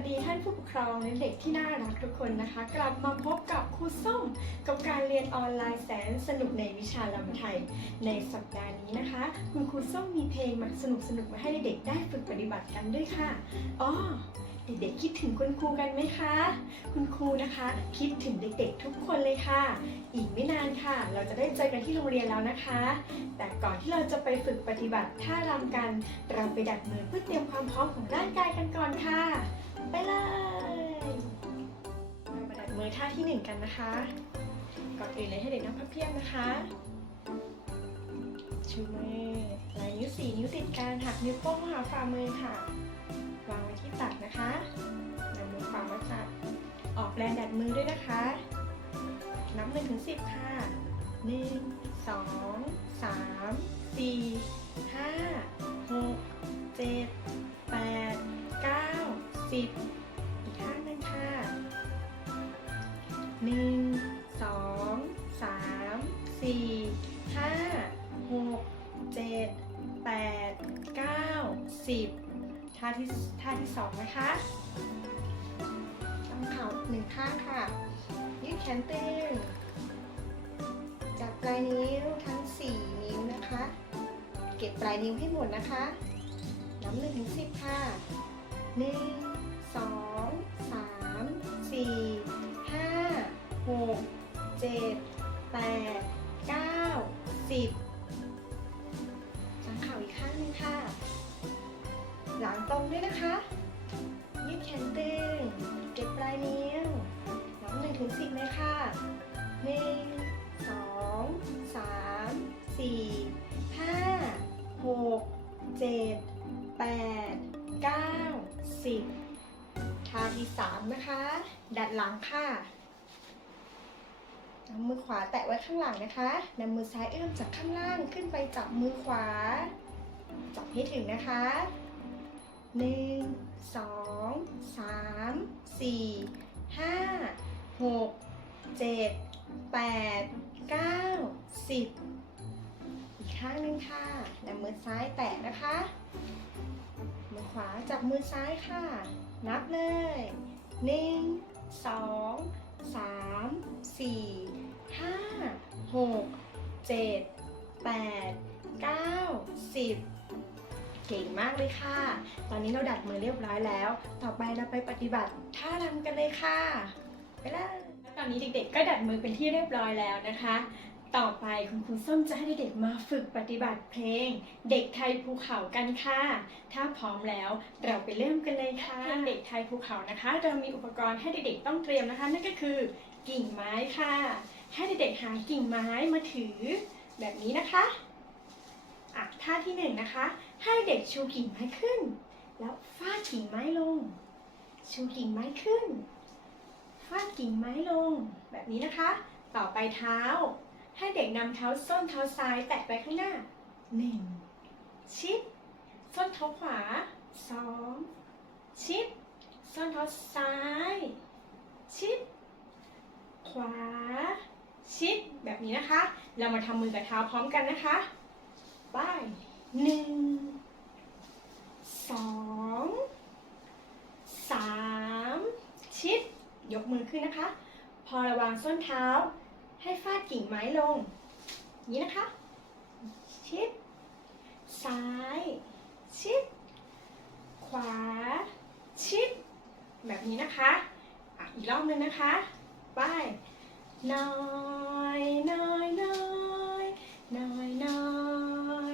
วัสดีท่านผู้ปกครองและเด็กที่น่ารักทุกคนนะคะ กลับมาพบกับครูส้มกับการเรียนออนไลน์แสนสนุกในวิชาลำไทย ในสัปดาห์นี้นะคะ คุณครูส้มมีเพลงมาสนุกสนุกมาให้เด็กๆได้ฝึกปฏิบัติกันด้วยค่ะอ๋อเด็กๆคิดถึงคุณครูกันไหมคะ คุณครูนะคะ คิดถึงเด็กๆทุกคนเลยค่ะ อีกไม่นานค่ะ เราจะได้เจอกันที่โรงเรียนแล้วนะคะ แต่ก่อนที่เราจะไปฝึกปฏิบัติท่ารำกัน เราไปดัดมือเพื่อเตรียมความพร้อมของร่างกายกันก่อนค่ะ ไปเลยเรามาดัดมือท่าที่หนึ่งกันนะคะ ก่อนอื่นเลยให้เด็กนั่งพับเพียบนะคะ ชูมือลายนิ้วสี่นิ้วติดกันหักนิ้วโป้งมาหาฝ่ามือค่ะ วางไว้ที่ตักนะคะนำมือขวามาจับออกแรงดัดมือด้วยนะคะ นับหนึ่งถึงสิบค่ะหนึ่งสองสามสี่ห้าหกเจ็ด สิบอีกข้างหนึ่งค่ะหนึ่งสองสามสี่ห้าหกเจ็ดแปดเก้าสิบท่าที่ท่าที่สองนะคะตั้งเข่าหนึ่งข้างค่ะ ยืดแขนตึงจับปลายนิ้วทั้ง4นิ้วนะคะ เก็บปลายนิ้วให้หมดนะคะนับหนึ่งถึงสิบค่ะหนึ่ง สองสามสี่ห้าหกเจ็ดแปดเก้าสิบสังเข่าอีกข้างหนึงค่ะ หลังตรงด้วยนะคะยืดแขนตึงเก็บปลายนิ้วนับหนึ่งถึงสิบเลยค่ะหนึ่งสองสามสี่ห้าหกเจ็ดแปดเก้าสิบ ท่าที่สามนะคะ ดัดหลังค่ะนำมือขวาแตะไว้ข้างหลังนะคะนำมือซ้ายเอื้อมจากข้างล่างขึ้นไปจับมือขวา จับให้ถึงนะคะหนึ่งสองสามสี่ห้าหกเจ็ดแปดเก้าสิบอีกข้างหนึ่งค่ะนำมือซ้ายแตะนะคะ มือขวาจับมือซ้ายค่ะ นับเลยหนึ่งสองสามสี่ห้าหกเจ็ดแปดเก้าสิบเก่งมากเลยค่ะ ตอนนี้เราดัดมือเรียบร้อยแล้ว ต่อไปเราไปปฏิบัติท่ารำกันเลยค่ะ ไปเลยแล้วตอนนี้เด็กๆก็ดัดมือเป็นที่เรียบร้อยแล้วนะคะ ต่อไปคุณครูส้มจะให้เด็กมาฝึกปฏิบัติเพลง เด็กไทยภูเขากันค่ะ ถ้าพร้อมแล้วเราไปเริ่มกันเลยค่ะเพลงเด็กไทยภูเขานะคะ เรามีอุปกรณ์ให้เด็กๆต้องเตรียมนะคะ นั่นก็คือกิ่งไม้ค่ะ ให้เด็กๆหากิ่งไม้มาถือ แบบนี้นะคะอะท่าที่หนึ่งนะคะ ให้เด็กชูกิ่งไม้ขึ้น แล้วฟาดกิ่งไม้ลง ชูกิ่งไม้ขึ้น ฟาดกิ่งไม้ลง แบบนี้นะคะ ต่อไปเท้า ให้เด็กนำเท้าส้นเท้าซ้ายแตะไปข้างหน้าหนึ่งชิด ส้นเท้าขวาสองชิด ส้นเท้าซ้าย ชิด ขวา ชิดแบบนี้นะคะ เรามาทำมือกับเท้าพร้อมกันนะคะไปหนึ่งสองสามชิด ยกมือขึ้นนะคะ พอระวางส้นเท้า ให้ฟาดกิ่งไม้ลงอย่างนี้นะคะ ชิด ซ้าย ชิด ขวา ชิด แบบนี้นะคะอะอีกรอบหนึงนะคะไปน้อยน้อยน้อยน้อยน้อ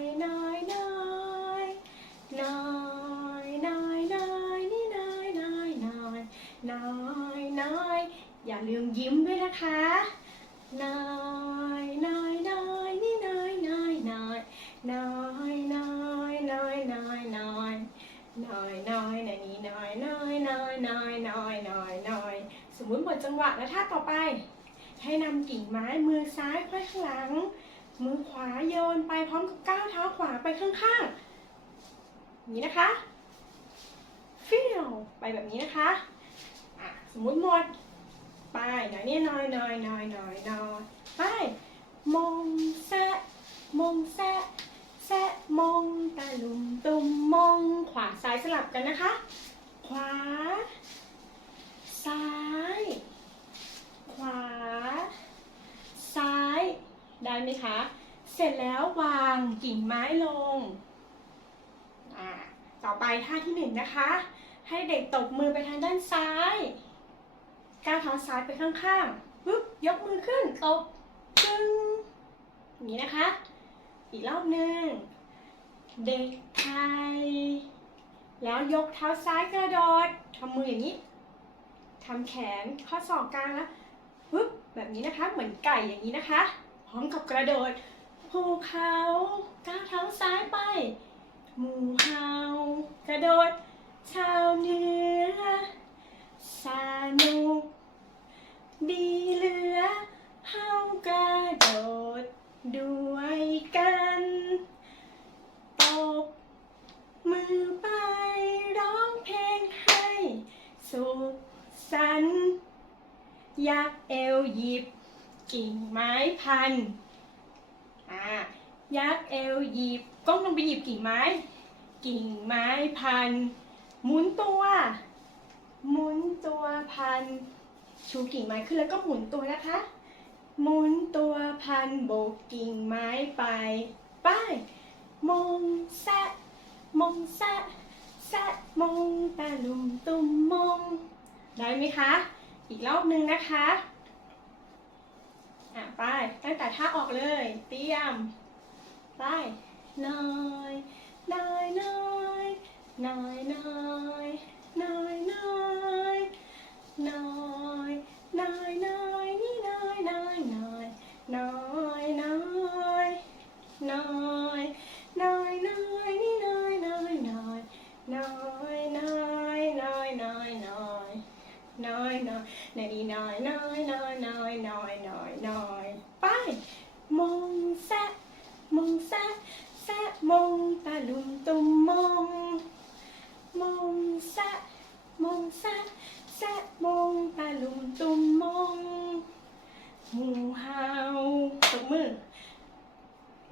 ยน้อยน้อยน้อยน้อยน้อยนี่น้อยน้อยน้อยน้อยน้อยอย่าลืมยิ้มด้วยนะคะ น้อยน้อยน้อยนี่น้อยน้อยน้อยน้อยน้อยน้อยน้อยน้อยน้อยน้อยนะนี่น้อยน้อยน้อยน้อยน้อยน้อยน้อยสมมุติหมดจังหวะแล้วท่าต่อไป ให้นำกิ่งไม้มือซ้ายไขว้ข้างหลัง มือขวาโยนไปพร้อมกับก้าวเท้าขวาไปข้างๆอย่างนี้นะคะฟิวไปแบบนี้นะคะอะสมมุติหมด ไปหน่อยนี่น้อยน้อยน้อยน้อยน้อยไปมงแซะมงแซะแซะมงตาลุมตุมมงขวาซ้ายสลับกันนะคะ ขวา ซ้าย ขวา ซ้าย ได้ไหมคะ เสร็จแล้ววางกิ่งไม้ลงอ่าต่อไปท่าที่หนึ่งนะคะ ให้เด็กตบมือไปทางด้านซ้าย เท้าซ้ายไปข้างๆปึ๊บยกมือขึ้นตบปึ้งอย่างนี้นะคะ อีกรอบหนึ่ง เด็กไทย แล้วยกเท้าซ้ายกระโดดทำมืออย่างนี้ทำแขนข้อศอกกลางแล้วปึ๊บแบบนี้นะคะ เหมือนไก่อย่างนี้นะคะ พร้อมกับกระโดดภูเขาก้าวเท้าซ้ายไปหมูเห่ากระโดดชาวเหนือสนุก ดีเหลือเฮากระโดดด้วยกันตบมือไปร้องเพลงให้สุขสันต์ยักเอวหยิบ กิ่งไม้พันอ่ายักษ์เอวหยิบก้มลงไปหยิบกิ่งไม้ กิ่งไม้พัน หมุนตัว หมุนตัวพัน ชูกิ่งไม้ขึ้นแล้วก็หมุนตัวนะคะ หมุนตัวพันโบกกิ่งไม้ไปไปมงแซะมงแซะแซะมงตะลุมตุมมง ได้ไหมคะ อีกรอบหนึ่งนะคะอะไปตั้งแต่ท่าออกเลย เตรียม ไปน้อยน้อยน้อยน้อยน้อยน้อยน้อยน้อย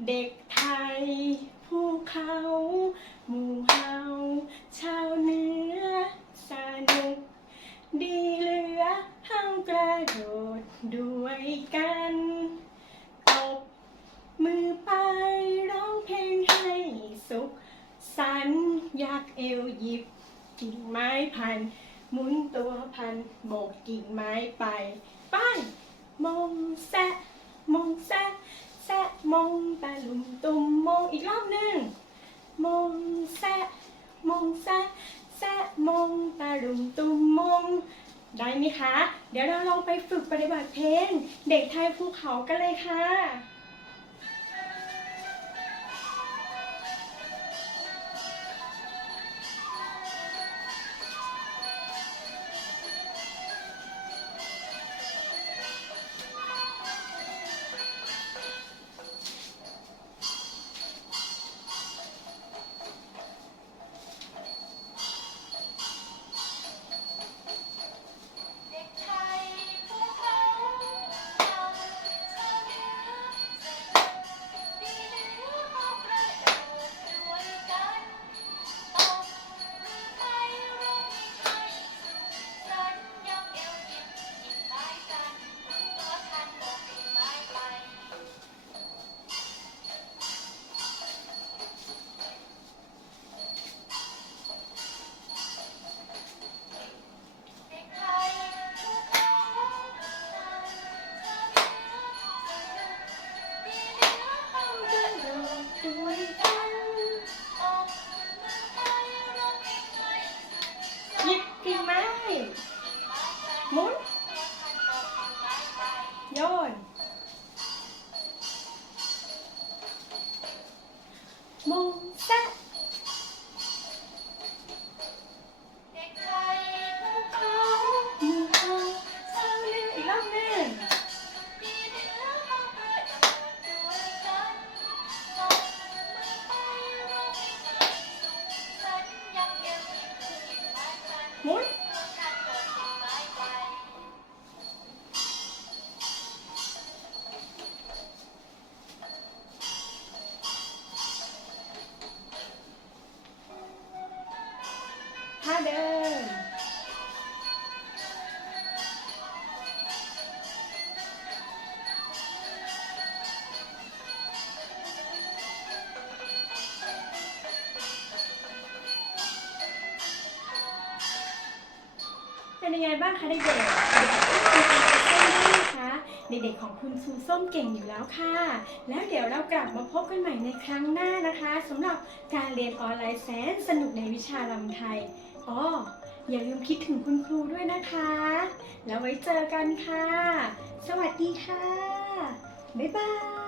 เด็กไทยภูเขาหมู่เห่าชาวเหนือสนุก ดีเหลือเฮากระโดดด้วยกันตบมือไปร้องเพลงให้สุข สันอยากเอวหยิบกิ่งไม้พัน หมุนตัวพันโบกกิ่งไม้ไป ไปมงแซะมงแซะ มงตะลุมตุมมงอีกรอบหนึ่งมงแซะมงแซะแซะมงตะลุมตุมมงได้ไหมคะ เดี๋ยวเราลองไปฝึกปฏิบัติเพลง เด็กไทยภูเขากันเลยค่ะ Moon? Yun. Moon set. เด้อเป็นยังไงบ้างคะเด็กๆเด็กๆคะเด็กๆของคุณซูส้มเก่งอยู่แล้วค่ะ แล้วเดี๋ยวเรากลับมาพบกันใหม่ในครั้งหน้านะคะสำหรับการเรียนออนไลน์แสนสนุกในวิชารำไทย อ๋อ อย่าลืมคิดถึงคุณครูด้วยนะคะ แล้วไว้เจอกันค่ะ สวัสดีค่ะ บ๊ายบาย